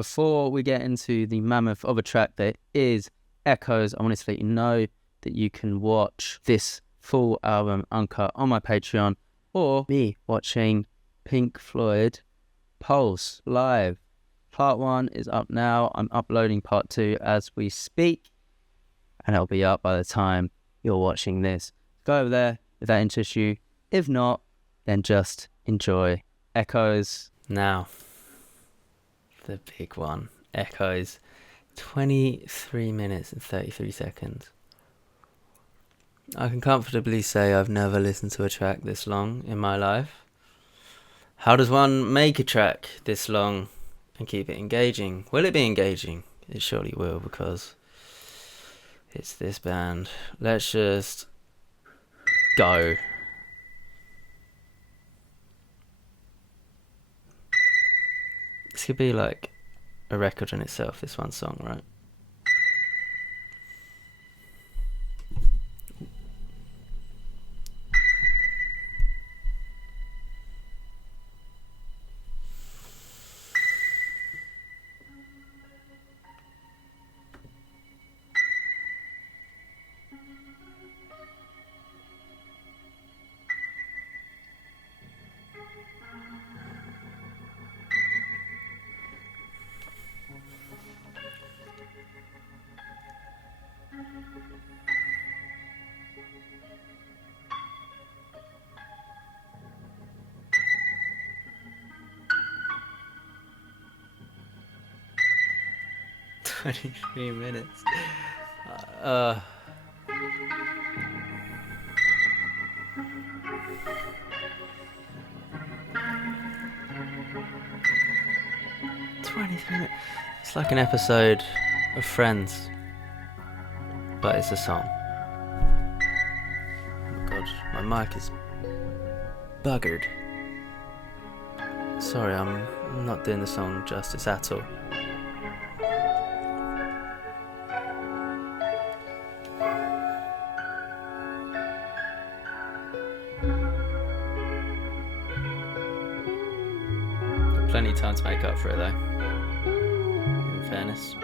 before we get into the mammoth of a track that is Echoes, I wanted to let you know that you can watch this full album uncut on my Patreon, or me watching Pink Floyd Pulse live. Part 1 is up now. I'm uploading part 2 as we speak, and it'll be up by the time you're watching this. Go over there if that interests you. If not, then just enjoy Echoes. Now, the big one. Echoes. 23 minutes and 33 seconds. I can comfortably say I've never listened to a track this long in my life. How does one make a track this long and keep it engaging? Will it be engaging? It surely will, because it's this band. Let's just go. This could be like a record in itself, this one song, right? "23 minutes. 23 minutes. It's like an episode of Friends, but it's a song. Oh my god, my mic is buggered. Sorry, I'm not doing the song justice at all. Plenty of time to make up for it though, in fairness.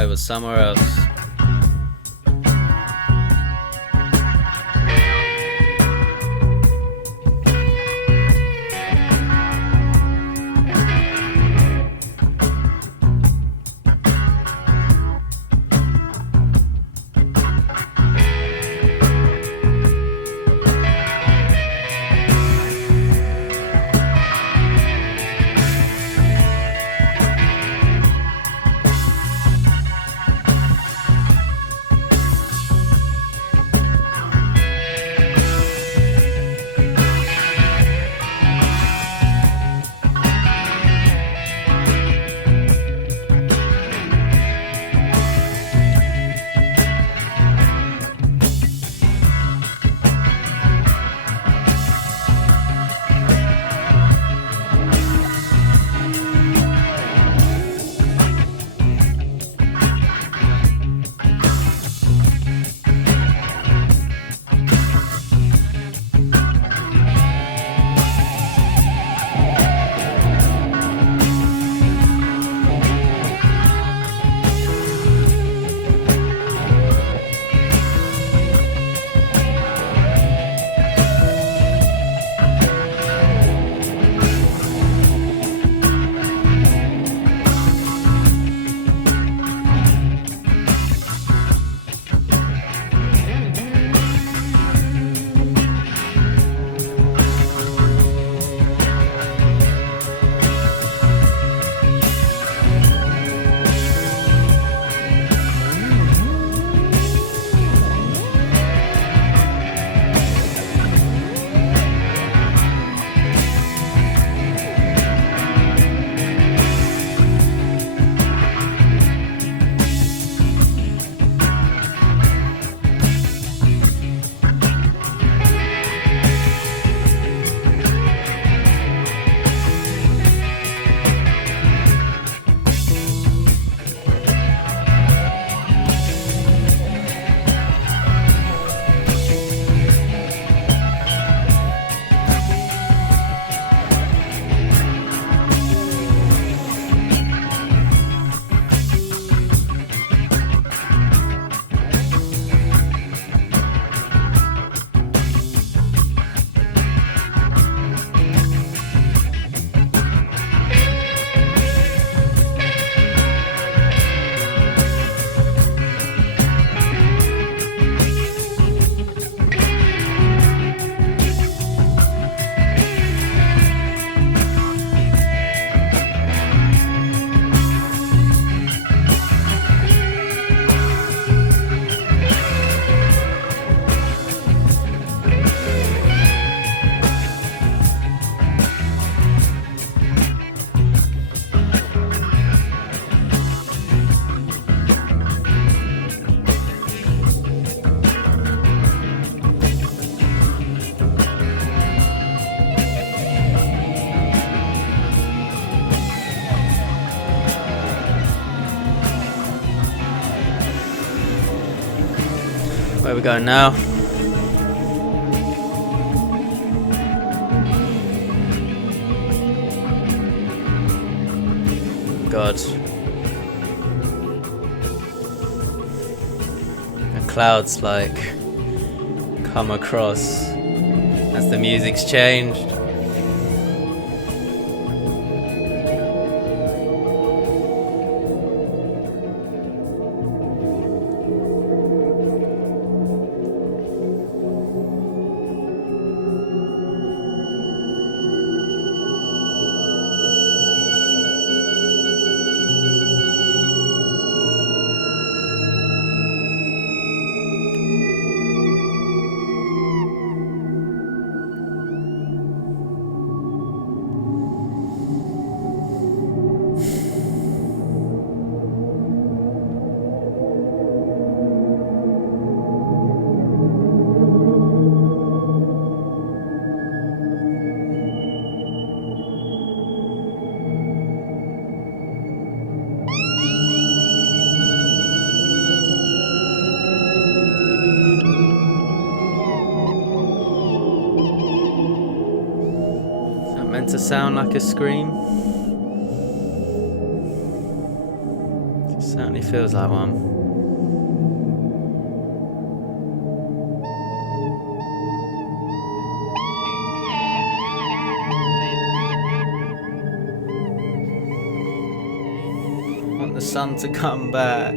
I was somewhere else. Where are we going now? God. The clouds like come across as the music's changed. To sound like a scream. It Certainly feels like one. I want the sun to come back.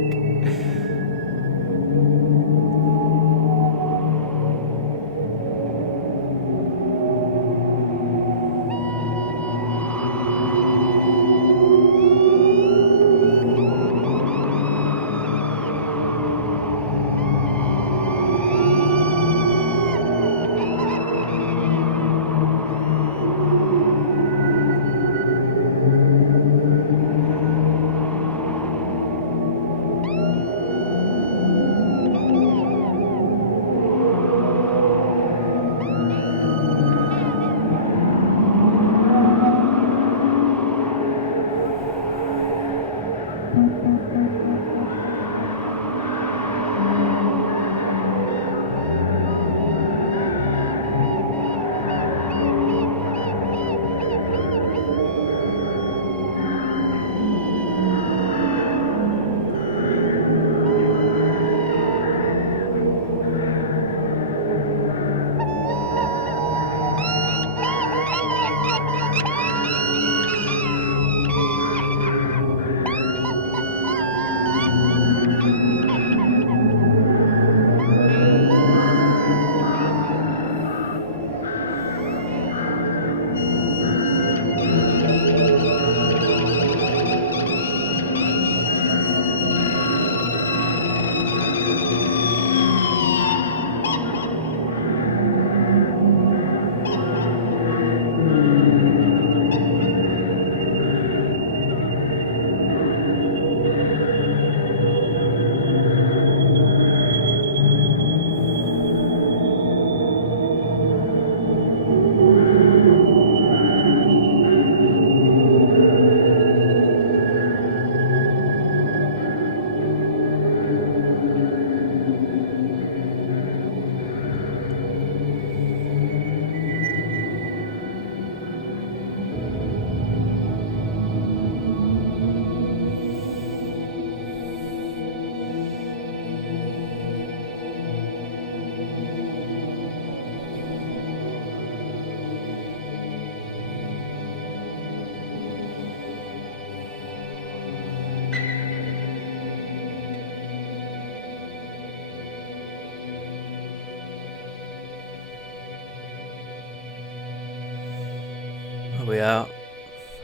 Are we out?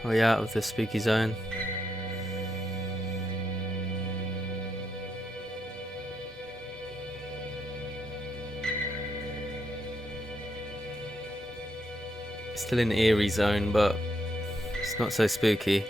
Are we out of the spooky zone? Still in the eerie zone, but it's not so spooky.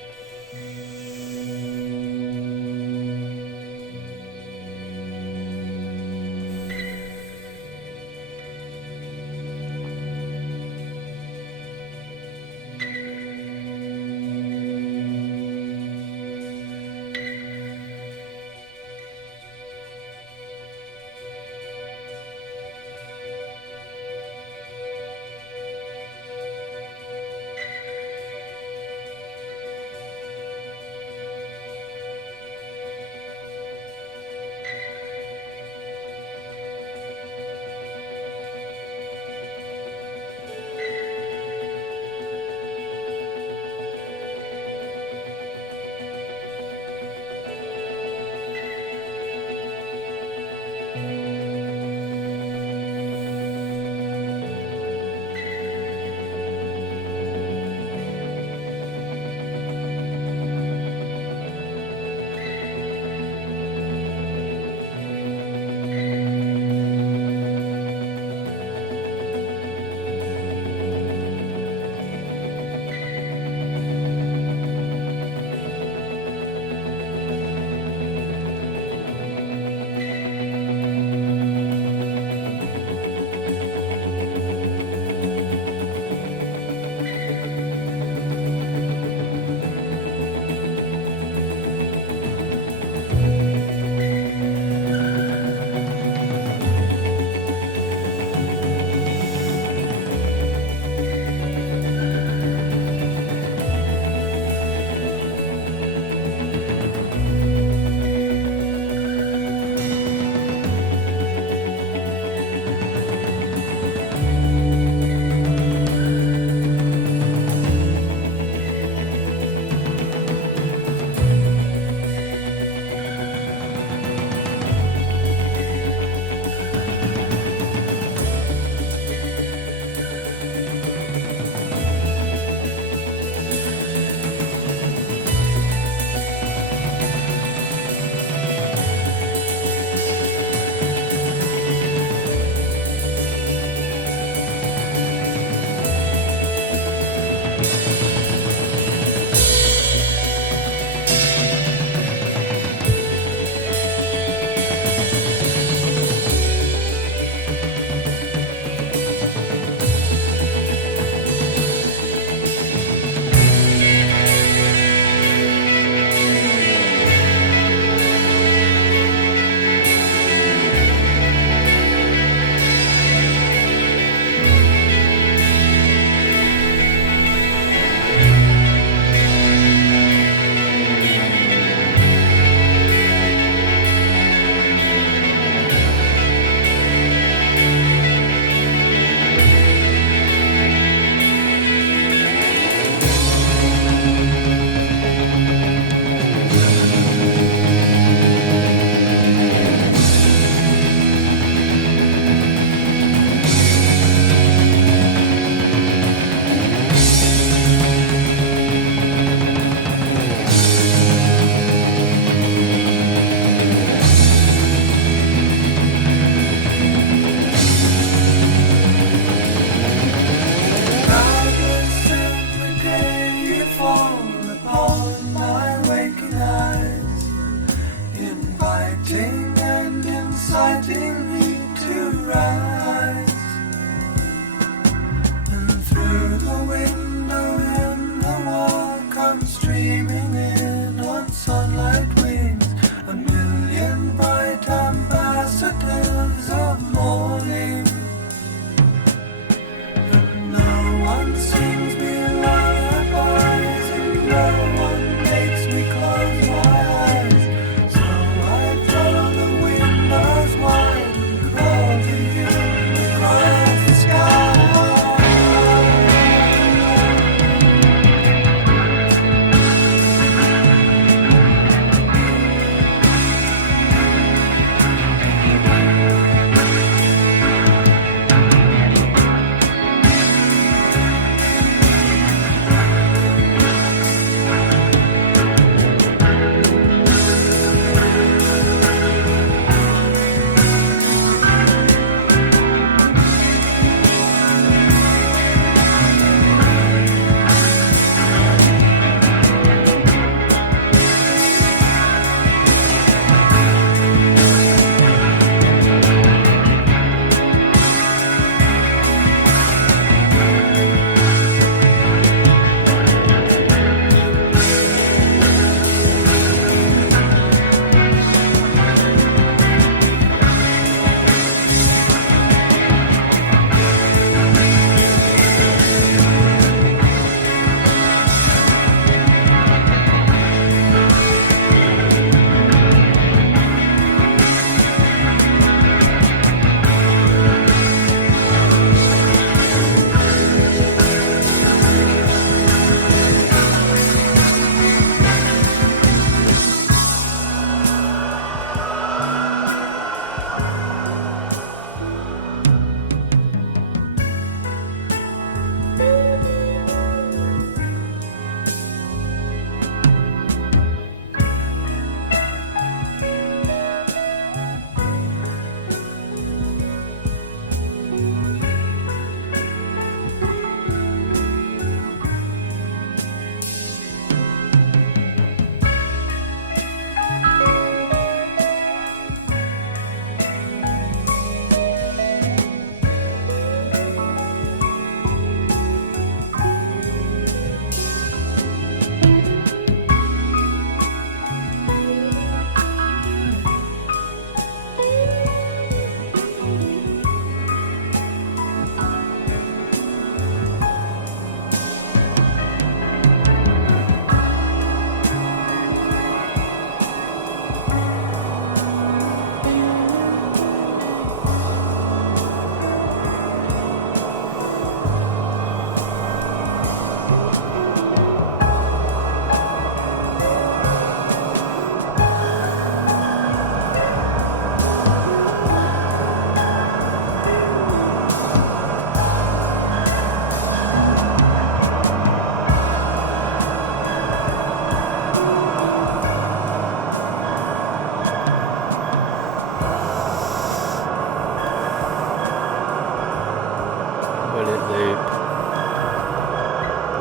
loop?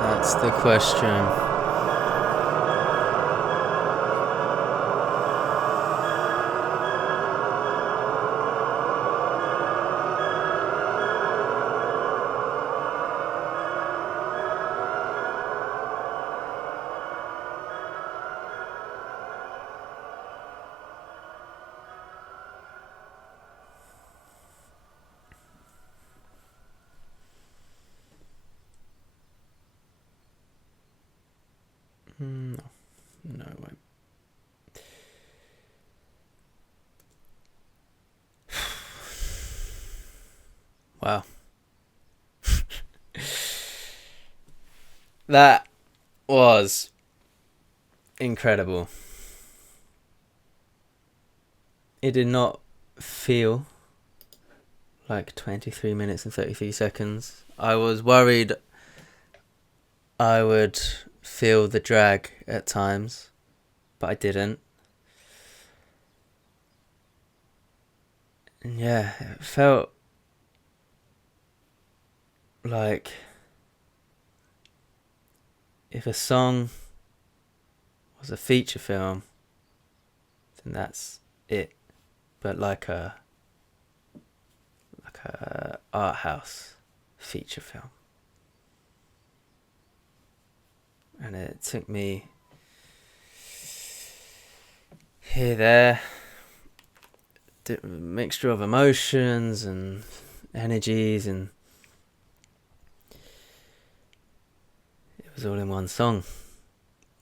That's the question. No, it won't. Wow. That was incredible. It did not feel like 23 minutes and 33 seconds. I was worried I would feel the drag at times, but I didn't. And yeah, it felt like if a song was a feature film, then that's it. But like a art house feature film. And it took me here, there, mixture of emotions and energies, and it was all in one song.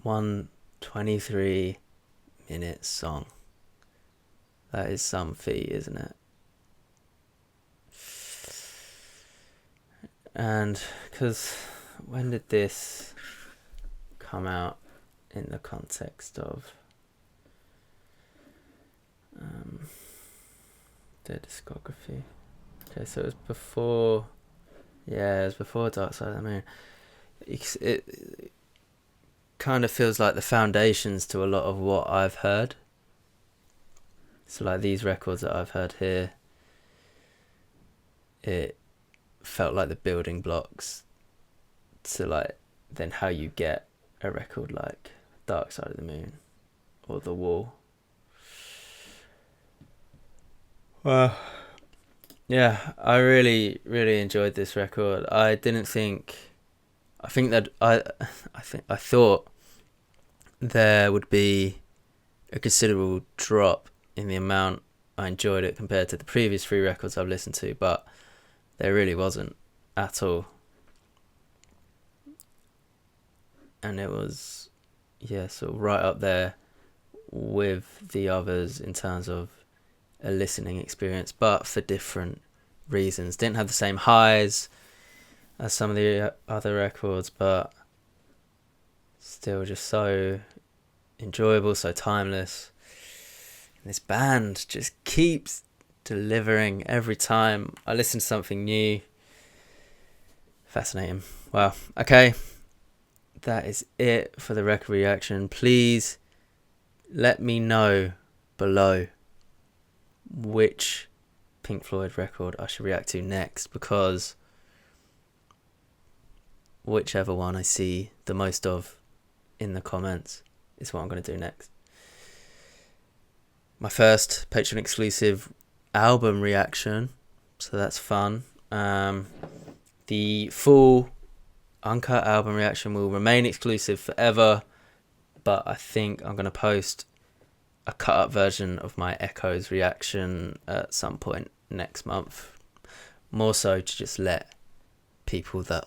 23-minute song. That is some feat, isn't it? And because when did this come out in the context of their discography? Okay, so it was before. Yeah, it was before Dark Side of the Moon. It kind of feels like the foundations to a lot of what I've heard. So like these records that I've heard here, it felt like the building blocks to like then how you get a record like Dark Side of the Moon or The Wall. Well, yeah, I really, really enjoyed this record. I thought there would be a considerable drop in the amount I enjoyed it compared to the previous 3 records I've listened to, but there really wasn't at all. And it was, yeah, sort of right up there with the others in terms of a listening experience, but for different reasons. Didn't have the same highs as some of the other records, but still just so enjoyable, so timeless. And this band just keeps delivering every time I listen to something new. Fascinating. Wow. Okay. That is it for the record reaction. Please let me know below which Pink Floyd record I should react to next, because whichever one I see the most of in the comments is what I'm going to do next. My first Patreon exclusive album reaction, so that's fun. The full uncut album reaction will remain exclusive forever, but I think I'm going to post a cut up version of my Echoes reaction at some point next month, more so to just let people that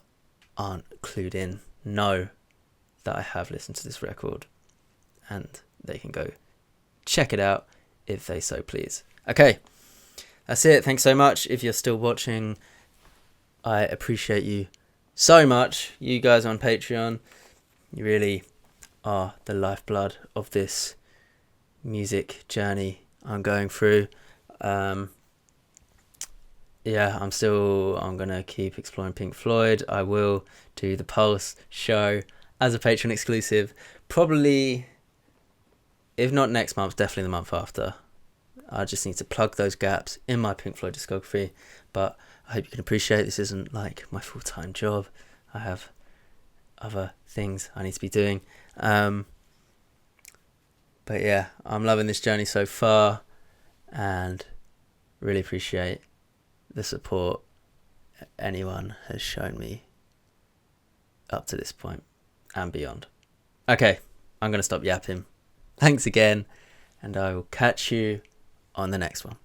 aren't clued in know that I have listened to this record, and they can go check it out if they so please. Okay, that's it. Thanks so much. If you're still watching, I appreciate you so much. You guys on Patreon, you really are the lifeblood of this music journey I'm going through. I'm gonna keep exploring Pink Floyd. I will do the Pulse show as a Patreon exclusive, probably, if not next month, definitely the month after. I just need to plug those gaps in my Pink Floyd discography. but I hope you can appreciate this isn't like my full-time job. I have other things I need to be doing. But yeah, I'm loving this journey so far and really appreciate the support anyone has shown me up to this point and beyond. Okay, I'm going to stop yapping. Thanks again, and I will catch you on the next one.